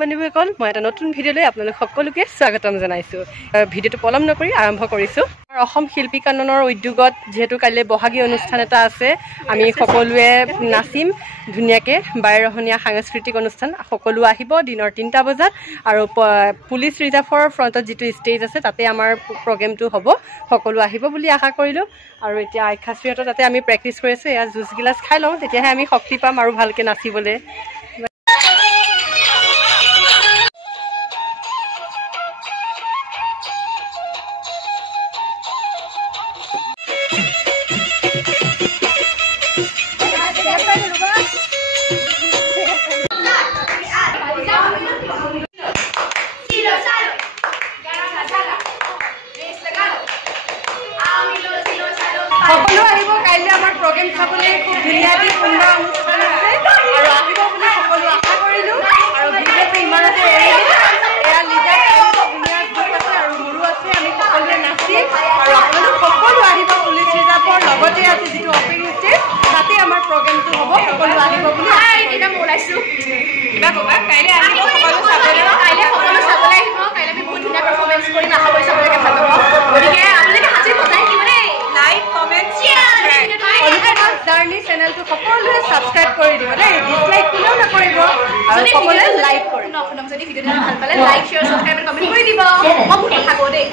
বন্ধু-বান্ধৱীসকল মই এটা নতুন ভিডিঅ'লৈ আপোনালোক সকলোকে স্বাগতম জনাইছোঁ। ভিডিঅ'টো পলম নকৰি আৰম্ভ কৰিছোঁ। অসম শিল্পী কাননৰ উদ্যোগত যেহেতু কাইলৈ বহাগী অনুষ্ঠান এটা আছে, আমি সকলোৱে নাচিম ধুনীয়াকৈ। 12ৰহণীয়া সাংস্কৃতিক অনুষ্ঠান, সকলো আহিব দিনৰ 3টা বজাত। আৰু পুলিচ ৰিজাৰ্ভৰ ফ্ৰণ্টত যিটো ষ্টেজ আছে তাতে আমাৰ প্ৰগ্ৰেমটো হ'ব, সকলো আহিব বুলি আশা কৰিলোঁ। আৰু এতিয়া আখ্যাশ্ৰীহঁতৰ তাতে আমি প্ৰেক্টিচ কৰি আছোঁ। এয়া জুচ গিলাচ খাই লওঁ, তেতিয়াহে আমি শক্তি পাম আৰু ভালকৈ নাচিবলৈ। সকলো আহিব কাইলৈ আমাৰ প্ৰগ্ৰেম চাবলৈ। খুব ধুনীয়াকৈ সুন্দৰ অনুষ্ঠান আছে আৰু আহিব বুলি সকলো আশা কৰিলোঁ। আৰু ভিডিঅ'টো ইমানতে এৰিলোঁ। এয়া লিজা ধুনীয়া গ্ৰুপ আছে আৰু মোৰো আছে, আমি সকলোৱে নাচিম। আৰু আপোনালোক সকলো আহিব। পুলিচ ৰিজাৰ্ভৰ লগতে আছে যিটো অপেনিং ষ্টেজ, তাতে আমাৰ প্ৰগ্ৰেমটো হ'ব, সকলো আহিব বুলি ওলাইছোঁ। কিবা ক'বা? কাইলৈ আহিব সকলো চাবলৈ। কাইলৈ সকলো চাবলৈ আহিব। কাইলৈ আমি বহুত ধুনীয়া পাৰফৰ্মেঞ্চ কৰিম, আশা কৰি চাবলৈকে ভাল হ'ব। গতিকে আপোনালোকে হাতী বজাই দিব দেই। লাইক কমেণ্ট জাৰ্নি চেনেলটো সকলোৱে ছাবস্ক্ৰাইব কৰি দিব দেই। ডিছলাইক কোনেও নকৰিব আৰু সকলোৱে লাইক কৰিব। যদি ভিডিঅ'টো ভাল পালে লাইক, শ্বেয়াৰ, ছাবস্ক্ৰাইব, কমেণ্ট কৰি দিব। মই বহুত কথা কওঁ দেই।